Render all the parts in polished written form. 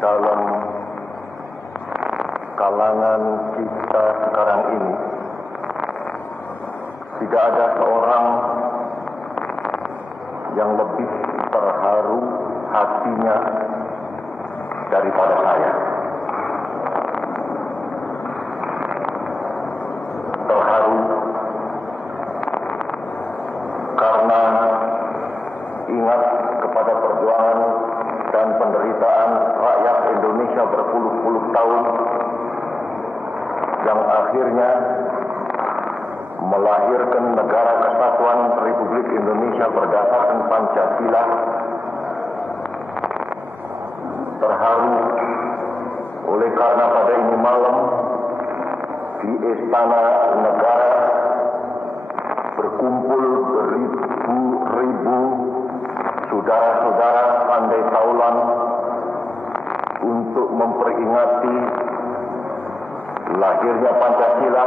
dalam kalangan kita sekarang ini tidak ada seorang yang lebih terharu hatinya daripada saya. Terharu karena ingat kepada perjuangan dan penderitaan rakyat Indonesia berpuluh-puluh tahun yang akhirnya melahirkan negara kesatuan Republik Indonesia berdasarkan Pancasila. Terharu oleh karena pada ini malam di Istana Negara berkumpul beribu-ribu saudara-saudara pandai taulan untuk memperingati lahirnya Pancasila.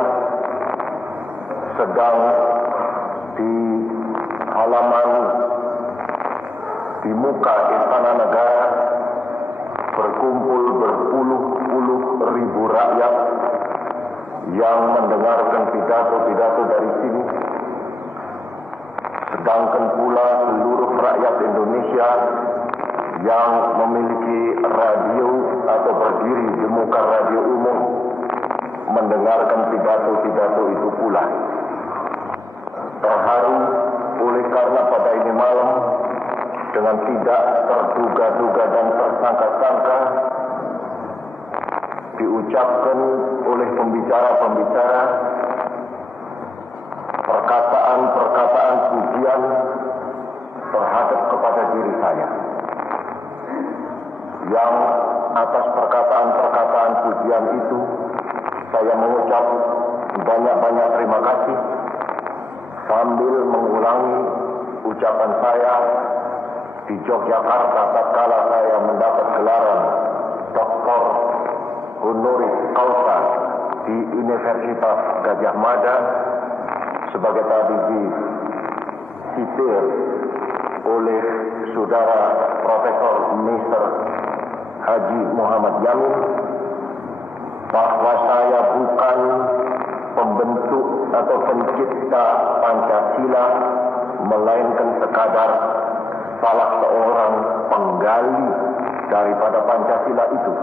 Sedang di halaman di muka Istana Negara berkumpul berpuluh-puluh ribu rakyat yang mendengarkan pidato-pidato dari sini. Sedangkan pula seluruh rakyat Indonesia yang memiliki radio atau berdiri di muka radio umum mendengarkan pidato-pidato itu pula. Terharu oleh karena pada ini malam dengan tidak terduga-duga dan tersangka-sangka diucapkan oleh pembicara-pembicara perkataan-perkataan pujian terhadap kepada diri saya. Yang atas perkataan-perkataan pujian itu saya mengucap banyak-banyak terima kasih sambil mengulangi ucapan saya di Yogyakarta tatkala saya mendapat gelaran Dr. Honoris Causa di Universitas Gadjah Mada sebagai tadi disitir oleh saudara Profesor Mr. Haji Muhammad Yamin bahwa saya bukan pembentuk atau pencipta Pancasila, melainkan sekadar salah seorang penggali daripada Pancasila itu.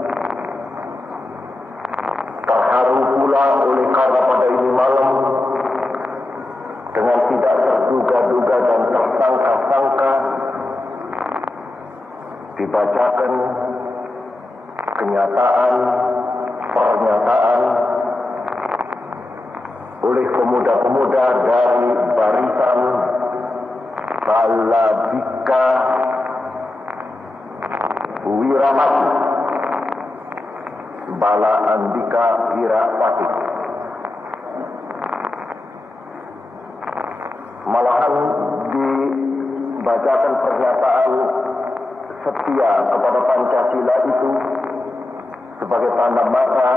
Terharu pula oleh karena pada ini malam dengan tidak terduga-duga dan tersangka-sangka dibacakan pernyataan oleh pemuda-pemuda dari barisan Balabika Wiramati, Bala Andika Wirapati. Malahan dibacakan pernyataan setia kepada Pancasila itu sebagai tanda mata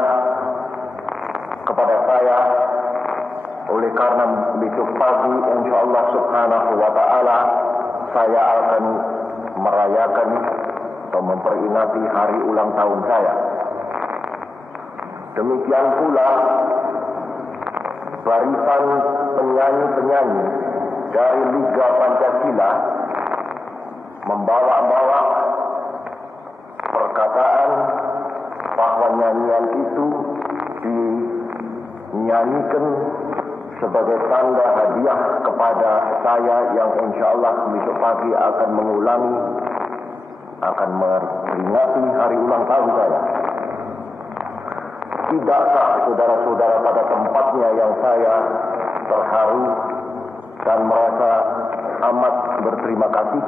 kepada saya, oleh karena besok pagi insyaallah subhanahu wa ta'ala saya akan merayakan atau memperingati hari ulang tahun saya. Demikian pula barisan penyanyi-penyanyi dari Liga Pancasila membawa-bawa perkataan bahwa nyanyian itu dinyanyikan sebagai tanda hadiah kepada saya yang insyaallah besok pagi akan memperingati hari ulang tahun saya. Tidakkah saudara-saudara pada tempatnya yang saya terharu dan merasa amat berterima kasih?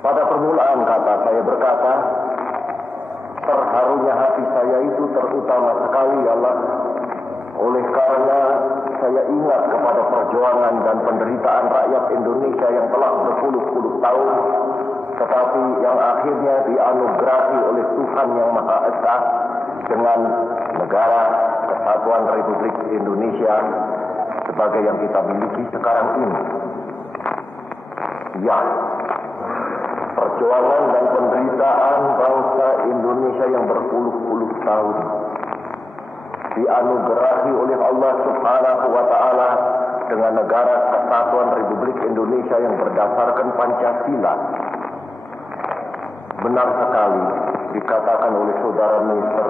Pada permulaan kata saya berkata, terharunya hati saya itu terutama sekali Allah oleh karena saya ingat kepada perjuangan dan penderitaan rakyat Indonesia yang telah berpuluh-puluh tahun, tetapi yang akhirnya dianugerahi oleh Tuhan Yang Maha Esa dengan negara Kesatuan Republik Indonesia sebagai yang kita miliki sekarang ini. Ya, perjuangan dan penderitaan bangsa Indonesia yang berpuluh-puluh tahun dianugerahi oleh Allah Subhanahu wa Ta'ala dengan negara kesatuan Republik Indonesia yang berdasarkan Pancasila. Benar sekali dikatakan oleh saudara minister,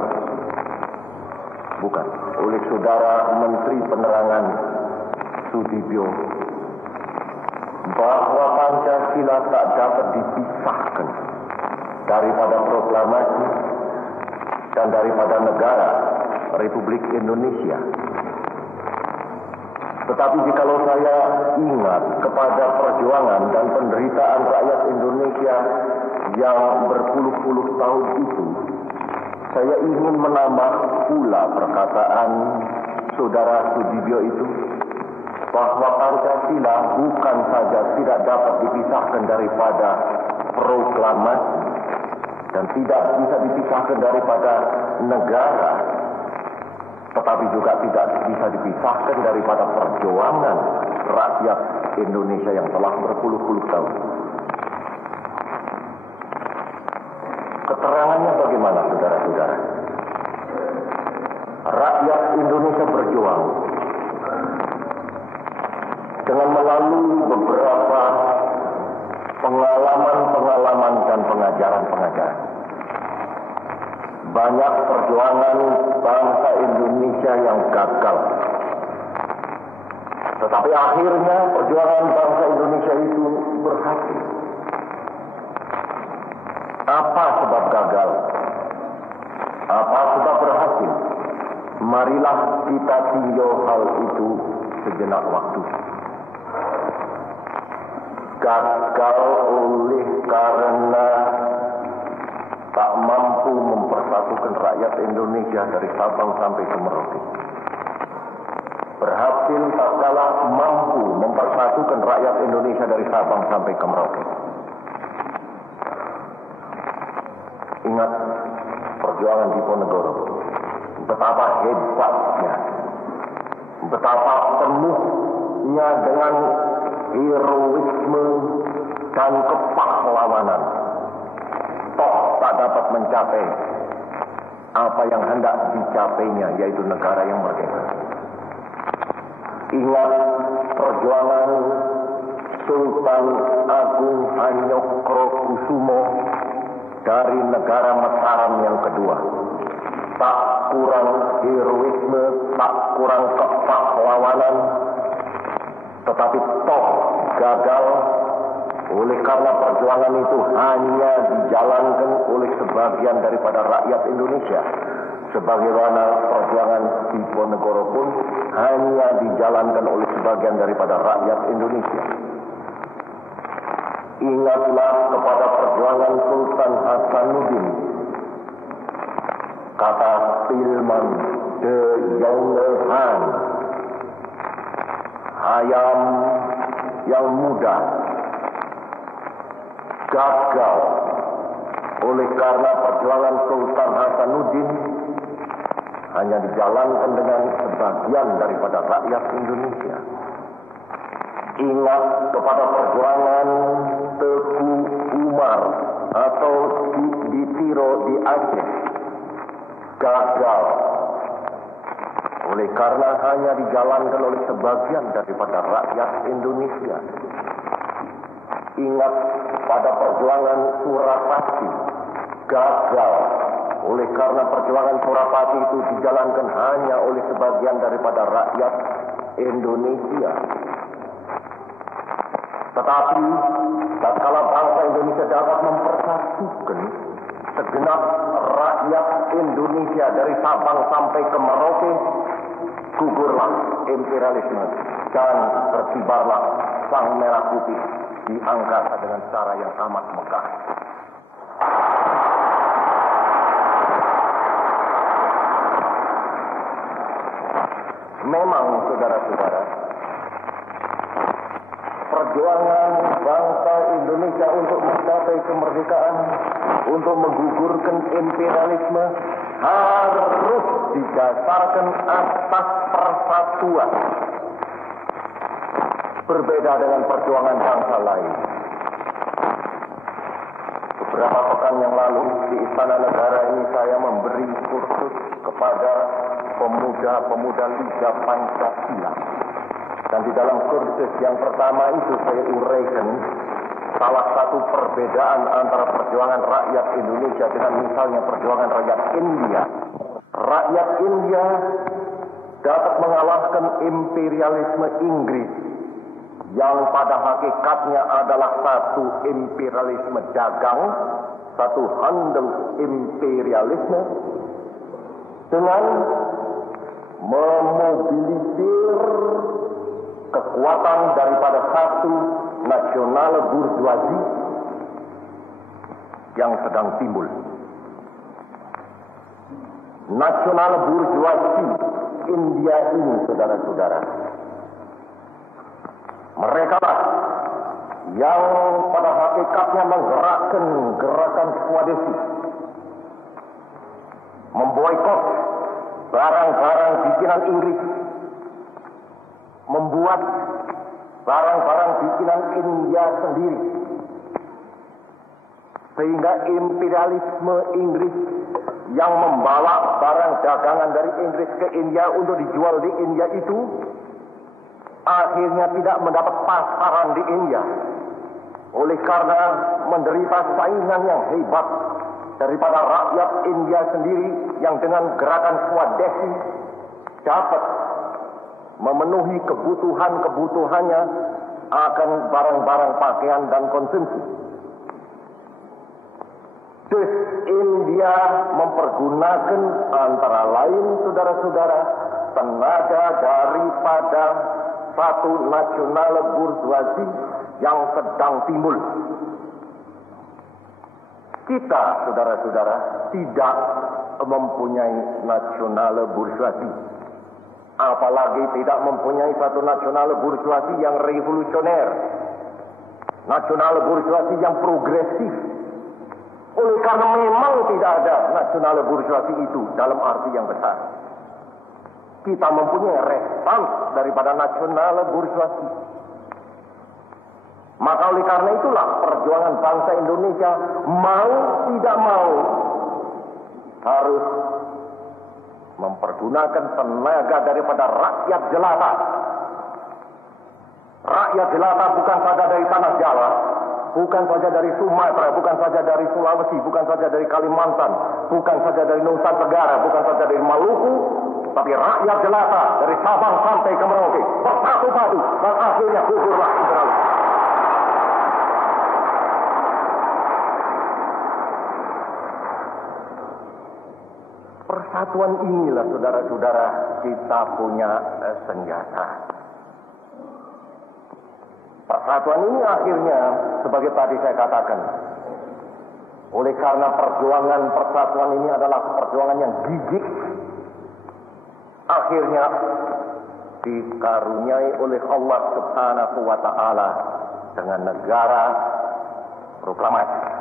oleh saudara Menteri Penerangan Sudibyo, bahwa Pancasila tak dapat dipisahkan daripada proklamasi dan daripada negara Republik Indonesia. Tetapi jikalau saya ingat kepada perjuangan dan penderitaan rakyat Indonesia yang berpuluh-puluh tahun itu, saya ingin menambah pula perkataan saudara Sudibyo itu, bahwa Pancasila bukan saja tidak dapat dipisahkan daripada proklamasi dan tidak bisa dipisahkan daripada negara, tetapi juga tidak bisa dipisahkan daripada perjuangan rakyat Indonesia yang telah berpuluh-puluh tahun. Keterangannya bagaimana, saudara-saudara? Rakyat Indonesia berjuang dengan melalui beberapa pengalaman dan pengajaran. Banyak perjuangan bangsa Indonesia yang gagal. Tetapi akhirnya perjuangan bangsa Indonesia itu berhasil. Apa sebab gagal? Apa sebab berhasil? Marilah kita tinjau hal itu sejenak waktu. Gagal oleh karena tak mampu mempersatukan rakyat Indonesia dari Sabang sampai ke Merauke. Berhasil tak kalah mampu mempersatukan rakyat Indonesia dari Sabang sampai ke Merauke. Ingat perjuangan Diponegoro, betapa hebatnya, betapa penuhnya dengan heroisme dan kepahlawanan. Toh tak dapat mencapai apa yang hendak dicapainya, yaitu negara yang merdeka. Ingat perjuangan Sultan Agung Hanyokrokusumo dari negara Mataram yang kedua. Tak kurang heroisme, tak kurang kepahlawanan, tetapi toh gagal oleh karena perjuangan itu hanya dijalankan oleh sebagian daripada rakyat Indonesia. Sebagaimana perjuangan Diponegoro pun hanya dijalankan oleh sebagian daripada rakyat Indonesia. Ingatlah kepada perjuangan Sultan Hasanuddin. Kata Tilman de Jongehan, ayam yang muda gagal oleh karena perjuangan Sultan Hasanuddin hanya dijalankan dengan sebagian daripada rakyat Indonesia. Ingat kepada perjuangan Teku Umar atau di Tiro di Aceh, gagal oleh karena hanya dijalankan oleh sebagian daripada rakyat Indonesia. Ingat pada perjuangan Surapati, gagal oleh karena perjuangan Surapati itu dijalankan hanya oleh sebagian daripada rakyat Indonesia. Tetapi tatkala bangsa Indonesia dapat mempersatukan segenap rakyat Indonesia dari Sabang sampai ke Merauke, gugurlah imperialisme dan berkibarlah sang merah putih di angkasa dengan cara yang amat megah. Memang, saudara-saudara, perjuangan bangsa Indonesia untuk mencapai kemerdekaan, untuk menggugurkan imperialisme, harus didasarkan atas persatuan. Berbeda dengan perjuangan bangsa lain. pekan yang lalu di Istana Negara ini saya memberi kursus kepada pemuda-pemuda Liga Pancasila. Dan di dalam kursus yang pertama itu saya uraikan salah satu perbedaan antara perjuangan rakyat Indonesia dengan misalnya perjuangan rakyat India. Rakyat India dapat mengalahkan imperialisme Inggris yang pada hakikatnya adalah satu imperialisme dagang, satu handel imperialisme, dengan memobilisir kekuatan daripada satu nasional burjuasi yang sedang timbul. Nasional burjuasi India ini, saudara-saudara, mereka lah yang pada hakikatnya menggerakkan gerakan Swadesi, memboikot barang-barang bikinan Inggris, membuat barang-barang bikinan India sendiri, sehingga imperialisme Inggris yang membawa barang dagangan dari Inggris ke India untuk dijual di India itu akhirnya tidak mendapat pasaran di India, oleh karena menderita saingan yang hebat daripada rakyat India sendiri yang dengan gerakan Swadesi dapat memenuhi kebutuhannya akan barang-barang pakaian dan konsumsi. Terus India mempergunakan antara lain, saudara-saudara, tenaga daripada satu nasional burjuasi yang sedang timbul. Kita, saudara-saudara, tidak mempunyai nasional burjuasi, apalagi tidak mempunyai satu nasional burjuasi yang revolusioner, nasional burjuasi yang progresif. Oleh karena memang tidak ada nasional burjuasi itu dalam arti yang besar. Kita mempunyai respons daripada nasional burjuasi. Maka oleh karena itulah perjuangan bangsa Indonesia mau tidak mau harus mempergunakan tenaga daripada rakyat jelata. Rakyat jelata bukan saja dari tanah Jawa, bukan saja dari Sumatera, bukan saja dari Sulawesi, bukan saja dari Kalimantan, bukan saja dari Nusa Tenggara, bukan saja dari Maluku, tapi rakyat jelata dari Sabang sampai ke Merauke bersatu padu dan akhirnya gugurlah imperialisme. Persatuan inilah, saudara-saudara, kita punya senjata. Persatuan ini akhirnya, sebagai tadi saya katakan, oleh karena perjuangan persatuan ini adalah perjuangan yang gigih, akhirnya dikaruniai oleh Allah Subhanahu wa Ta'ala dengan negara proklamasi.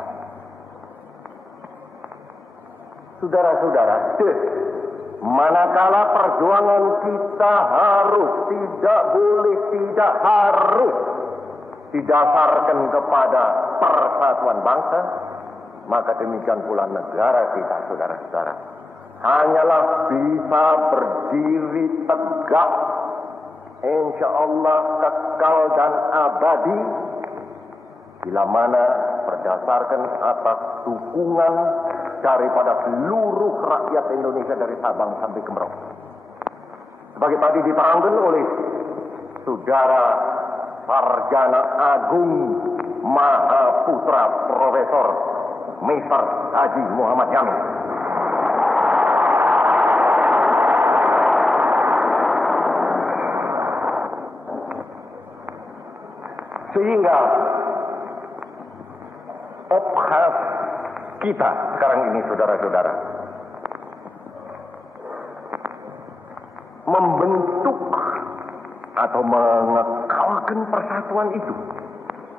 Saudara-saudara, manakala perjuangan kita tidak harus didasarkan kepada persatuan bangsa, maka demikian pula negara kita, saudara-saudara, hanyalah bisa berdiri tegak, insya Allah kekal dan abadi, bila mana berdasarkan atas dukungan daripada seluruh rakyat Indonesia dari Sabang sampai ke Merauke. Sebagai tadi diterangkan oleh Saudara Sarjana Agung Mahaputra Profesor Mr. Haji Muhammad Yamin. Sehingga obhas kita sekarang ini, saudara-saudara, membentuk atau mengekalkan persatuan itu,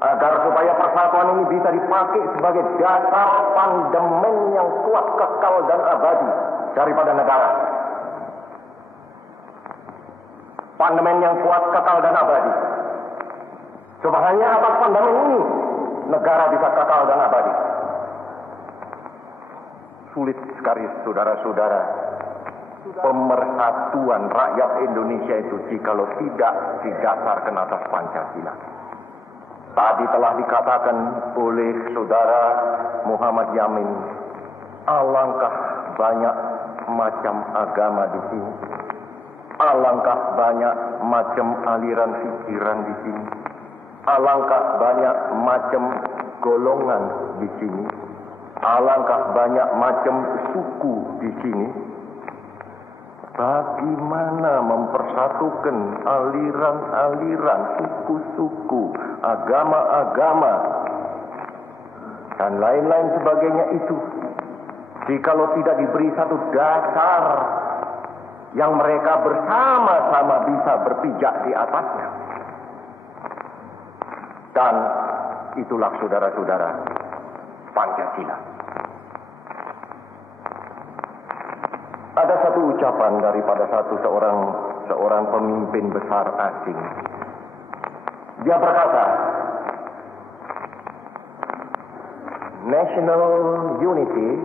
agar supaya persatuan ini bisa dipakai sebagai dasar pandemen yang kuat, kekal dan abadi daripada negara. Pandemen yang kuat, kekal dan abadi. Sebab hanya atas pandemen ini negara bisa kekal dan abadi. Sulit sekali saudara-saudara, pemersatuan rakyat Indonesia itu jikalau tidak didasarkan atas Pancasila. Tadi telah dikatakan oleh saudara Muhammad Yamin, alangkah banyak macam agama di sini, alangkah banyak macam aliran pikiran di sini, alangkah banyak macam golongan di sini, alangkah banyak macam suku di sini. Bagaimana mempersatukan aliran-aliran, suku-suku, agama-agama, dan lain-lain sebagainya itu, jikalau tidak diberi satu dasar yang mereka bersama-sama bisa berpijak di atasnya. Dan itulah saudara-saudara, Pancasila. Ada satu ucapan daripada seorang pemimpin besar asing. Dia berkata, national unity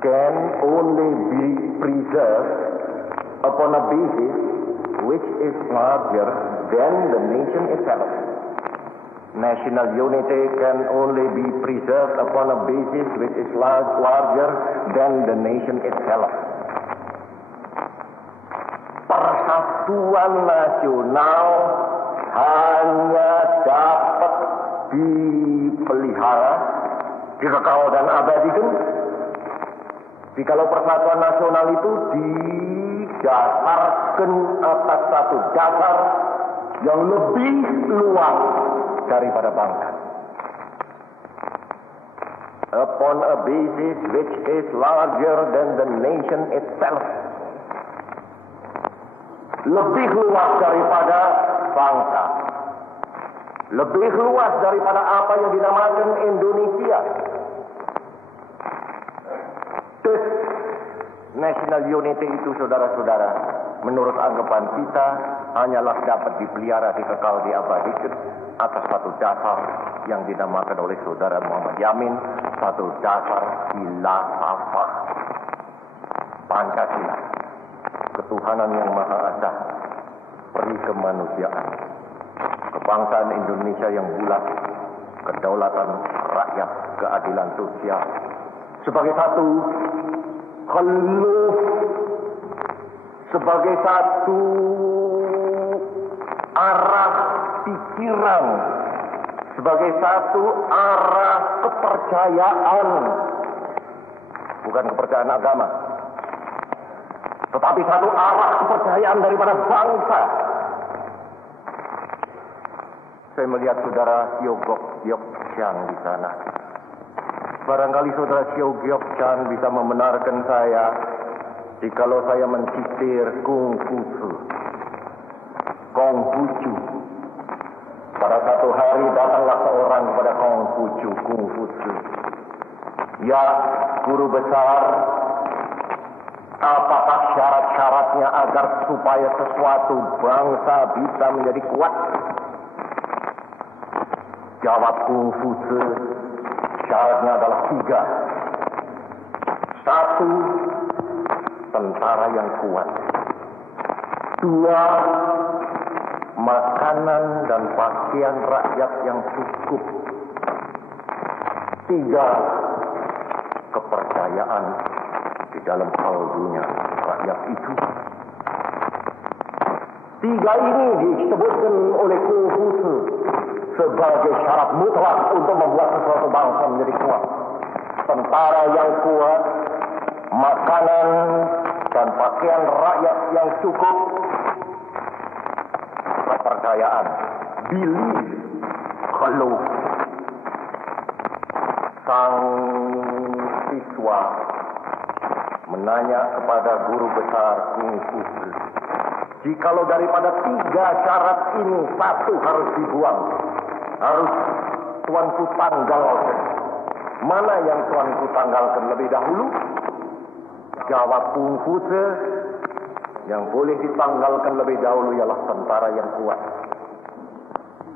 can only be preserved upon a basis which is larger than the nation itself. National unity can only be preserved upon a basis which is larger than the nation itself. Persatuan nasional hanya dapat dipelihara, dikekal dan abadikan jikalau persatuan nasional itu didasarkan atas satu dasar yang lebih luas daripada bangsa. Upon a basis which is larger than the nation itself. Lebih luas daripada bangsa. Lebih luas daripada apa yang dinamakan Indonesia. This national unity itu saudara-saudara, menurut anggapan kita hanyalah dapat dipelihara, dikekal, diabadikan atas satu dasar yang dinamakan oleh saudara Muhammad Yamin, satu dasar khilafah Pancasila, ketuhanan yang maha esa, peri kemanusiaan, kebangsaan Indonesia yang bulat, kedaulatan rakyat, keadilan sosial, sebagai satu sebagai satu arah pikiran, sebagai satu arah kepercayaan, bukan kepercayaan agama, tetapi satu arah kepercayaan daripada bangsa. Saya melihat saudara Sio Gyok Chan di sana. Barangkali saudara Sio Gyok Chan bisa membenarkan saya jikalau saya mensitir Konghucu. Pada satu hari datanglah seorang kepada Konghucu. Ya, guru besar, apakah syarat-syaratnya agar supaya sesuatu bangsa bisa menjadi kuat? Jawab Konghucu, syaratnya adalah 3. 1, tentara yang kuat. 2, makanan dan pakaian rakyat yang cukup. 3, kepercayaan di dalam kalbunya rakyat itu. 3 ini disebutkan oleh Konghucu sebagai syarat mutlak untuk membuat sesuatu bangsa menjadi kuat. Tentara yang kuat, makanan dan pakaian rakyat yang cukup, kepercayaan, belief, kalau sang siswa menanya kepada guru besar Konghucu, jikalau daripada 3 syarat ini 1 harus dibuang, harus tuanku tanggalkan, mana yang tuanku tanggalkan lebih dahulu? Jawab Konghucu, yang boleh ditanggalkan lebih dahulu ialah tentara yang kuat.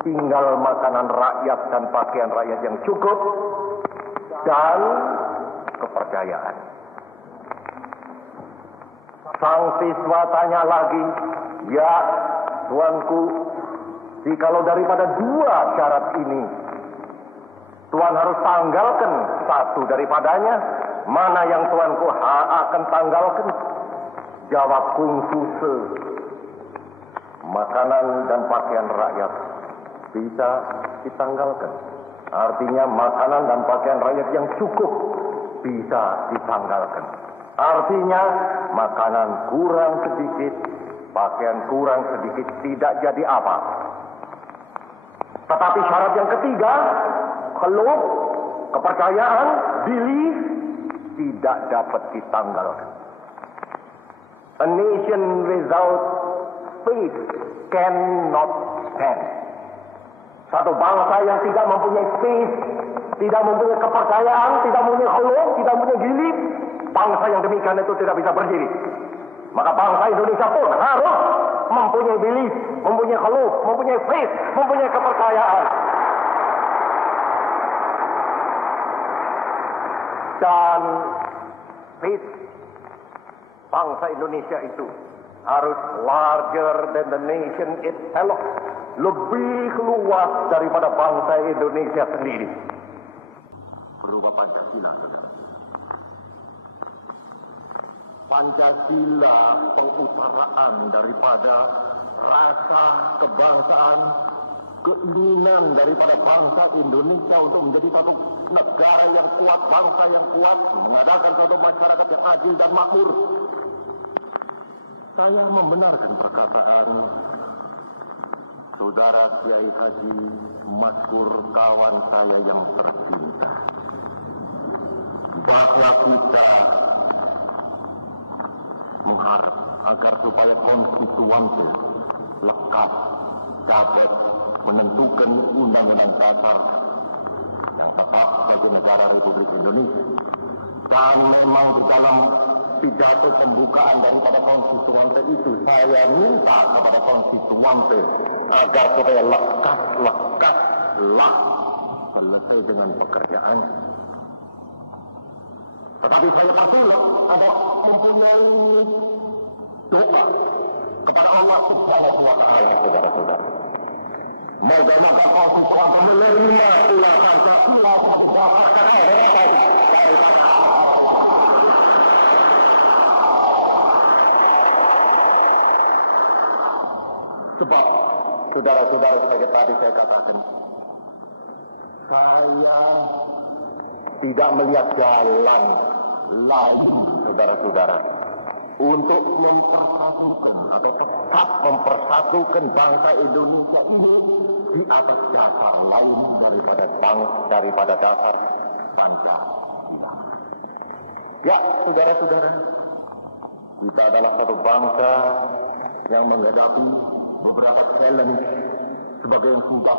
Tinggal makanan rakyat dan pakaian rakyat yang cukup, dan kepercayaan. Sang siswa tanya lagi, ya tuanku, jikalau daripada dua syarat ini, Tuan harus tanggalkan satu daripadanya, mana yang tuanku akan tanggalkan? Jawab Konfuse, makanan dan pakaian rakyat bisa ditanggalkan. Artinya makanan dan pakaian rakyat yang cukup bisa ditanggalkan. Artinya makanan kurang sedikit, pakaian kurang sedikit tidak jadi apa. Tetapi syarat yang ketiga, khuluf, kepercayaan, belief, tidak dapat ditanggalkan. A nation without faith cannot stand. Satu bangsa yang tidak mempunyai faith, tidak mempunyai kepercayaan, tidak mempunyai khuluf, tidak mempunyai belief, bangsa yang demikian itu tidak bisa berdiri. Maka bangsa Indonesia pun harus mempunyai belief, mempunyai khuluf, mempunyai faith, mempunyai kepercayaan. Dan faith bangsa Indonesia itu harus larger than the nation itself, lebih luas daripada bangsa Indonesia sendiri. Berupa Pancasila, saudara. Pancasila pengutaraan daripada rasa kebangsaan, keinginan daripada bangsa Indonesia untuk menjadi satu negara yang kuat, bangsa yang kuat, mengadakan suatu masyarakat yang adil dan makmur. Saya membenarkan perkataan Saudara Kiai Haji Maskur, kawan saya yang tercinta, bahwa kita mengharap agar supaya konstituante lekas dapat menentukan undang-undang dasar yang tetap bagi negara Republik Indonesia. Dan memang di dalam pidato pembukaan daripada konstituante itu, saya minta kepada konstituante agar supaya lekas selesai dengan pekerjaan. Tetapi saya persulit ada mempunyai doa kepada Allah Subhanahu wa Ta'ala, saudara-saudara. Moga-moga konstituante menerima pula Pancasila sebagai dasar kebenaran daripada sebab, saudara-saudara, sebagai tadi saya katakan, saya tidak melihat jalan lain, saudara-saudara, untuk mempersatukan atau tetap mempersatukan bangsa Indonesia ini di atas dasar lain daripada dasar Pancasila. Ya, saudara-saudara, kita adalah satu bangsa yang menghadapi beberapa challenge sebagai yang sudah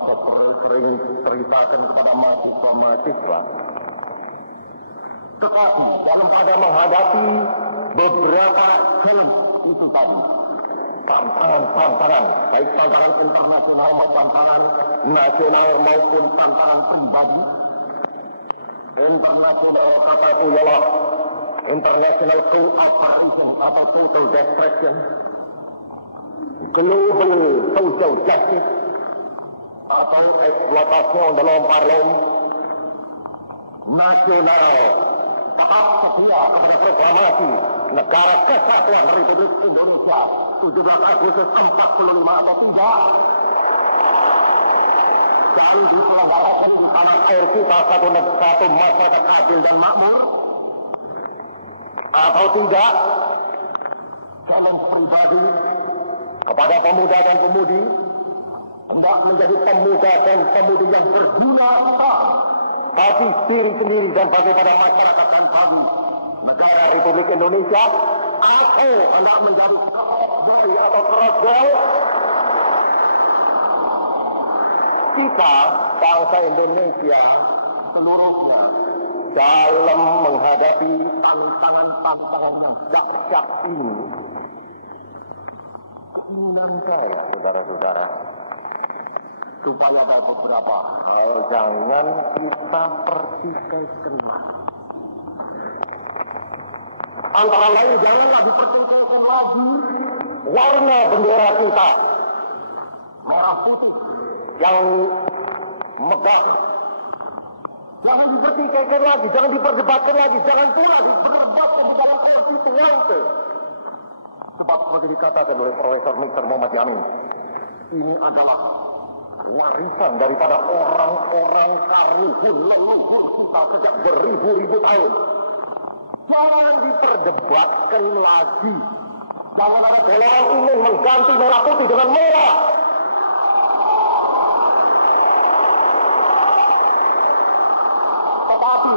sering ceritakan kepada mahasiswa-mahasiswa. Tetapi dalam pada menghadapi beberapa challenge itu tadi, tantangan, baik tantangan internasional maupun tantangan nasional maupun tantangan pribadi. Internasional itu ialah international cooperation atau total destruction, global social justice atau eksploitasi onda lompat-lom, nasional tetap setia kepada proklamasi Negara Kesatuan Republik Indonesia 17 Agustus 45 atau tidak, dan diselenggarakan di tanah air kita satu masyarakat adil dan makmur, atau tidak. Challenge pribadi kepada pemuda dan pemudi, hendak menjadi pemuda dan pemudi yang berguna bagi diri sendiri dan bagi pada masyarakat dan bagi negara Republik Indonesia, atau hendak menjadi boy atau cross girl. Kita, bangsa Indonesia seluruhnya, dalam menghadapi tantangan-tantangan yang dahsyat ini, keinginan saya, saudara-saudara, supaya ada beberapa hal jangan kita pertikaikan lagi. Antara lain, janganlah dipercayai lagi warna bendera kita, merah putih yang megah. Jangan dipertikaikan lagi, jangan diperdebatkan lagi, jangan pula diperdebatkan di dalam konstituante. Sebab seperti dikatakan oleh Profesor Mr. Muhammad Yamin, ini adalah warisan daripada orang-orang karuhun leluhur kita sejak beribu-ribu tahun. Jangan diperdebatkan lagi. Jangan ada golongan ingin mengganti merah putih dengan merah. Tetapi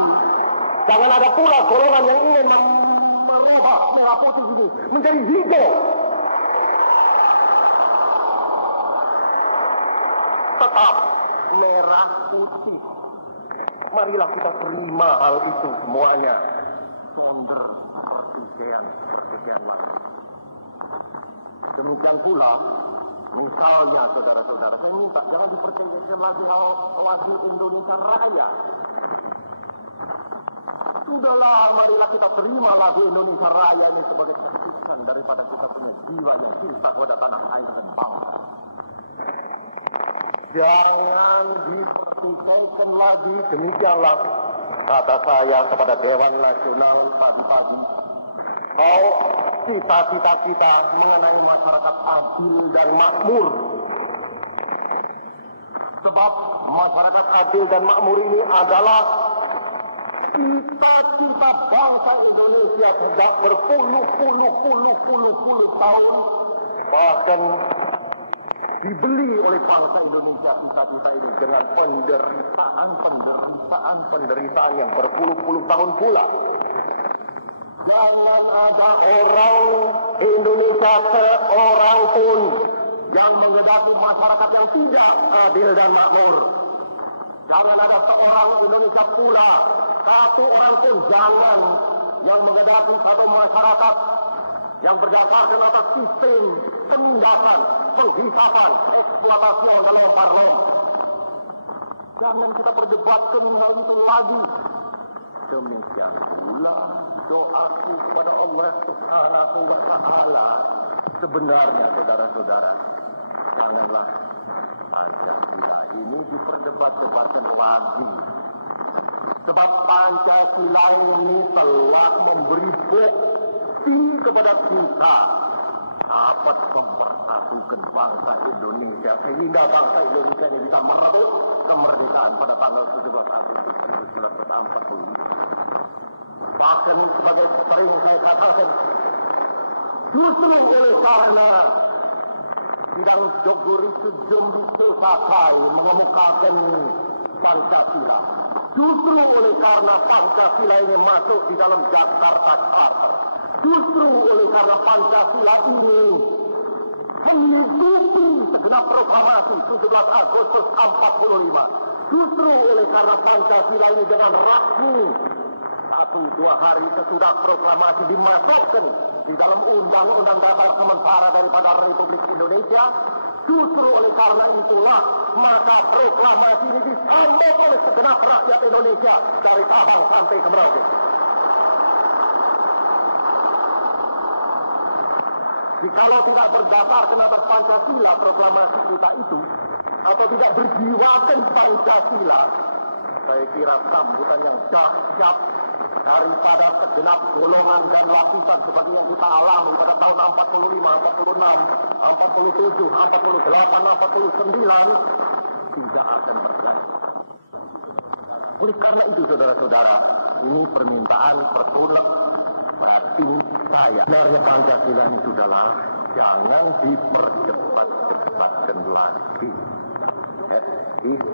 jangan ada pula golongan yang ingin merubah merah putih ini menjadi hijau. Tetap merah putih. Marilah kita terima hal itu semuanya. Sonder pertikaian lain. Demikian pula, misalnya saudara-saudara, saya minta jangan dipercayai lagi lagu Indonesia Raya. Sudahlah, marilah kita terima lagu Indonesia Raya ini sebagai saksian daripada kita punya jiwa yang cinta kepada tanah air dan bangsa. Jangan dipertikaikan lagi, demikianlah kata saya kepada Dewan Nasional pagi-pagi. Kalau cita-cita kita mengenai masyarakat adil dan makmur. Sebab masyarakat adil dan makmur ini adalah cita-cita bangsa Indonesia sejak berpuluh-puluh tahun. Bahkan dibeli oleh bangsa Indonesia cita-cita ini dengan penderitaan yang berpuluh-puluh tahun pula. Jangan ada orang Indonesia seorang pun yang menghadapi masyarakat yang tidak adil dan makmur. Jangan ada seorang Indonesia pula, satu orang pun jangan yang menghadapi satu masyarakat yang berdasarkan atas sistem penindakan, penghisapan, eksploitasi dan lempar-lempar. Jangan kita perdebatkan hal itu lagi. Demikian pula doaku kepada Allah Subhanahu wa Ta'ala. Sebenarnya saudara-saudara, janganlah Pancasila ini diperdebat-debatkan lagi. Sebab Pancasila ini telah memberi bukti kepada kita dapat mempersatukan bangsa Indonesia sehingga bangsa Indonesia ini bisa merebut kemerdekaan pada tanggal 17 Agustus 1945. Bahkan sebagai sering saya katakan, justru oleh karena sidang Joguri Sujum di Tesakai mengemukakan Pancasila, justru oleh karena Pancasila ini masuk di dalam Jakarta Charter, justru oleh karena Pancasila ini mengikuti segenap proklamasi 17 Agustus 45, justru oleh karena Pancasila ini dengan resmi 1-2 hari sesudah proklamasi dimasukkan di dalam Undang-Undang Dasar Sementara daripada Republik Indonesia, justru oleh karena itulah maka proklamasi ini disambut oleh segenap rakyat Indonesia dari Sabang sampai ke Merauke. Jikalau tidak berdasarkan atas Pancasila proklamasi kita itu, atau tidak berjiwakan Pancasila, saya kira sambutan yang dahsyat daripada segenap golongan dan lapisan seperti yang kita alami pada tahun 45, 46, 47, 48, 49 tidak akan terjadi. Oleh karena itu saudara-saudara, ini permintaan pertolak batin saya. Sebenarnya Pancasila ini sudahlah, jangan diperdebat-debatkan lagi. Het is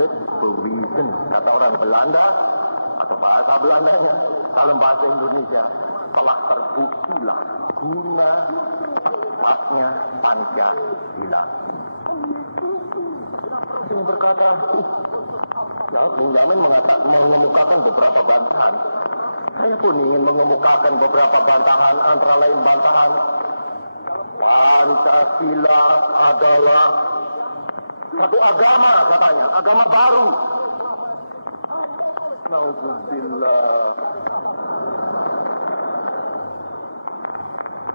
niet bewezen, kata orang Belanda atau bahasa Belandanya, dalam bahasa Indonesia telah terbuktilah guna tepatnya Pancasila. Yang berkata, ya Bung Jamin mengemukakan beberapa bantahan. Saya pun ingin mengemukakan beberapa bantahan, antara lain bantahan Pancasila adalah satu agama, katanya, agama baru. Nauzubillah.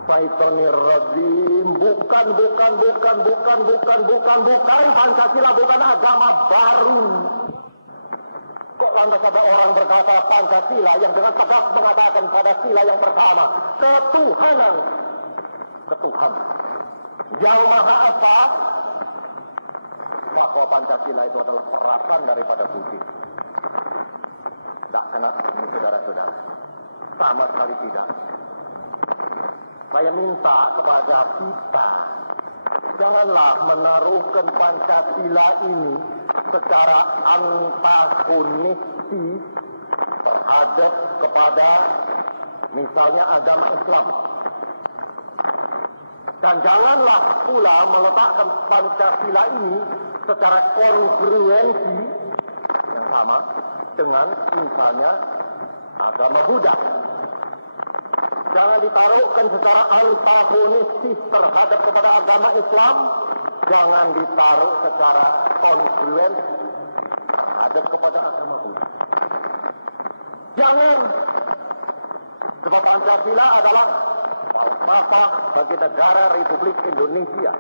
Syaitonirrajim. Bukan. Pancasila bukan agama baru. Kok lantas ada orang berkata Pancasila yang dengan tegas mengatakan pada sila yang pertama, ketuhanan. Yang Maha Esa, bahwa Pancasila itu adalah perasan daripada Budi. Tak kena ini saudara-saudara. Sama sekali tidak. Saya minta kepada kita, janganlah menaruhkan Pancasila ini secara antagonistis terhadap kepada misalnya agama Islam. Dan janganlah pula meletakkan Pancasila ini secara kongruensi yang sama dengan misalnya agama Buddha. Jangan ditaruhkan secara antagonistis terhadap kepada agama Islam. Jangan ditaruh secara kongruen terhadap kepada agama Buddha. Jangan. Sebab Pancasila adalah falsafah bagi negara Republik Indonesia.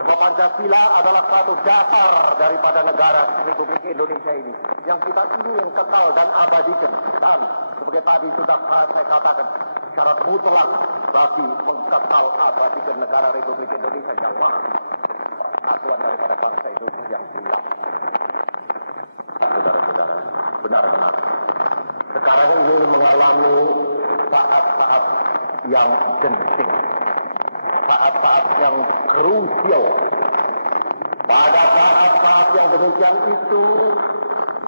Sebab Pancasila adalah satu dasar daripada negara Republik Indonesia ini yang kita ingin kekal dan abadikan. Dan sebagai tadi sudah saya katakan, syarat mutlak bagi mengkekal abadikan negara Republik Indonesia yang maha persatuan daripada bangsa itu yang jelas. Saudara-saudara, benar-benar sekarang ini mengalami saat-saat yang genting, saat-saat yang krusial. Pada saat-saat yang demikian itu,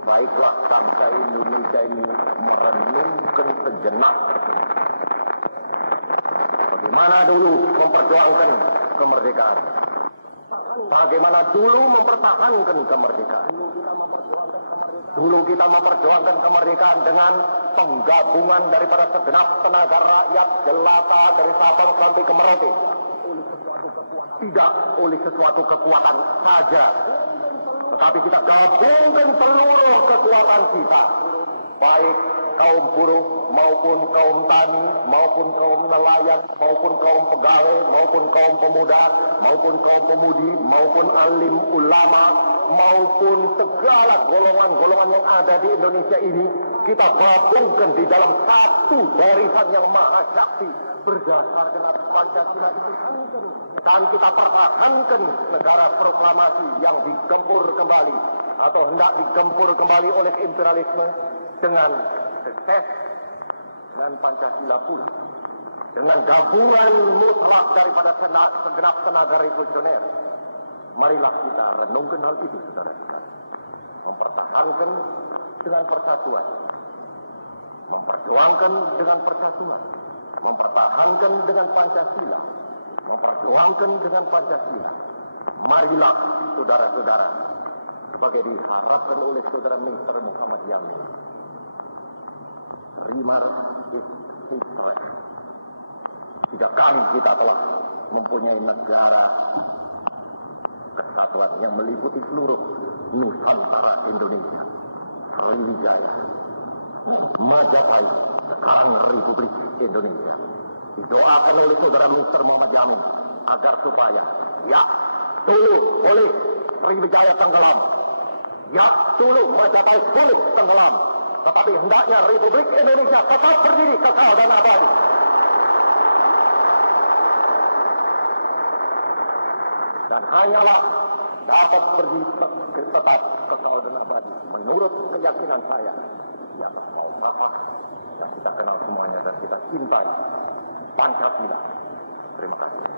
baiklah bangsa Indonesia ini merenungkan sejenak bagaimana dulu memperjuangkan kemerdekaan, bagaimana dulu mempertahankan kemerdekaan. Dulu kita memperjuangkan kemerdekaan dengan penggabungan daripada segenap tenaga rakyat jelata dari Sabang sampai ke Merauke. Tidak oleh sesuatu kekuatan saja, tetapi kita gabungkan seluruh kekuatan kita, baik kaum buruh maupun kaum tani, maupun kaum nelayan, maupun kaum pegawai, maupun kaum pemuda, maupun kaum pemudi, maupun alim ulama, maupun segala golongan-golongan yang ada di Indonesia ini, kita gabungkan di dalam satu barisan yang maha sakti berdasarkan Pancasila itu. Dan kita pertahankan negara proklamasi yang digempur kembali atau hendak digempur kembali oleh imperialisme dengan sukses dengan Pancasila pun, dengan gabungan mutlak daripada segenap tenaga revolusioner. Marilah kita renungkan hal itu, saudara-saudara. Mempertahankan dengan persatuan, memperjuangkan dengan persatuan, mempertahankan dengan Pancasila, memperjuangkan dengan Pancasila. Marilah saudara-saudara, sebagai diharapkan oleh saudara Minister Muhammad Yamin, remark is history. 3 kali kita telah mempunyai negara kesatuan yang meliputi seluruh Nusantara Indonesia. Sriwijaya, Majapahit, sekarang Republik Indonesia. Didoakan oleh saudara Minister Muhammad Yamin agar supaya ya dulu boleh Sriwijaya tenggelam, ya dulu Majapahit boleh tenggelam, tetapi hendaknya Republik Indonesia tetap berdiri kekal dan abadi. Dan hanyalah dapat berdiri tetap kekal dan abadi menurut keyakinan saya di atas falsafah yang kita kenal semuanya dan kita cintai, Pancasila. Terima kasih.